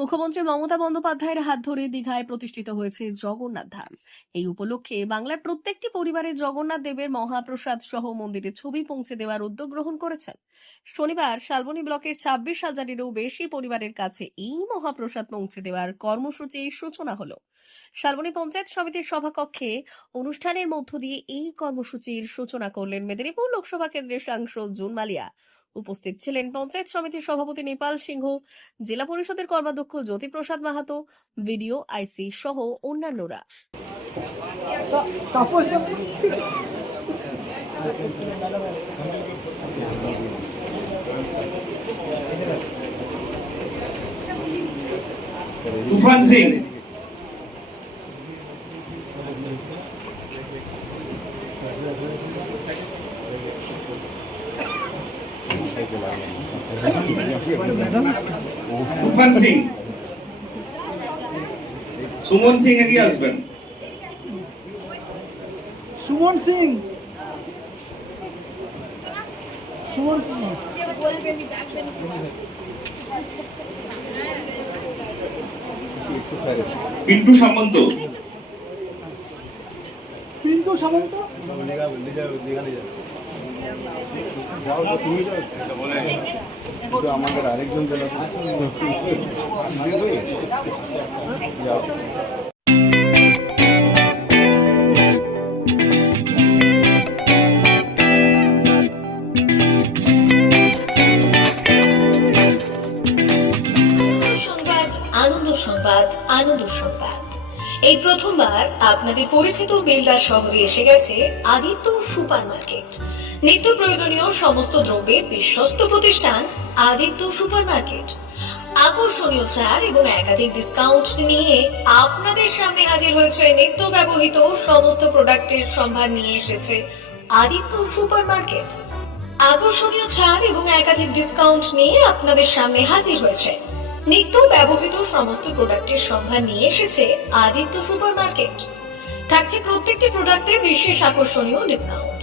মুখ্যমন্ত্রী মমতা বন্দ্যোপাধ্যায়ের হাত ধরে দীঘায় প্রতিষ্ঠিত হয়েছে জগন্নাথ ধাম। এই উপলক্ষে বাংলার প্রত্যেকটি পরিবারের জগন্নাথ দেবের মহাপ্রসাদ সহ মন্দিরে ছবি পৌঁছে দেওয়ার উদ্যোগ গ্রহণ করেছেন। শনিবার শালবনী ব্লকের ছাব্বিশ হাজারেরও বেশি পরিবারের কাছে এই মহাপ্রসাদ পৌঁছে দেওয়ার কর্মসূচির সূচনা হলো। শালবনী পঞ্চায়েত সমিতির সভাকক্ষে অনুষ্ঠানের মধ্য দিয়ে এই কর্মসূচির সূচনা করলেন মেদিনীপুর লোকসভা কেন্দ্রের সাংসদ জুন মালিয়া উপস্থিত ছিলেন পঞ্চায়েত সমিতির সভাপতি নেপাল সিংহ, জেলা পরিষদের কর্মাধ্যক্ষ জ্যোতিপ্রসাদ মাহাতো ভিডিও আইসি সহ অন্যান্যরা। তুফান সিং। তুফান সিং। সুমন সিং এগিয়ে আসবেন? সুমন সিং। সুমন সিং। পিন্টু সামন্ত। পিন্টু সামন্ত? আমাদের আরেকজন সংবাদ, আনন্দ সংবাদ এই প্রথমবার আপনাদের পরিচিত বেলদা শহরে এসে গেছে আদিত্য সুপার মার্কেট নিত্য প্রয়োজনীয় সমস্ত দ্রব্যের বিশ্বস্ত প্রতিষ্ঠান আদিত্য সুপার মার্কেট আকর্ষণীয় ছাড় এবং একাধিক ডিসকাউন্ট নিয়ে আপনাদের সামনে হাজির হয়েছে নিত্য ব্যবহৃত সমস্ত প্রোডাক্টের সম্ভার নিয়ে এসেছে আদিত্য সুপার মার্কেট আকর্ষণীয় ছাড় এবং একাধিক ডিসকাউন্ট নিয়ে আপনাদের সামনে হাজির হয়েছে নিত্য ব্যবহৃত সমস্ত প্রোডাক্টের সম্ভার নিয়ে এসেছে আদিত্য সুপার মার্কেট থাকছে প্রত্যেকটি প্রোডাক্টে বিশেষ আকর্ষণীয় ডিসকাউন্ট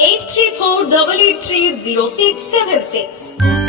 834 883 0676.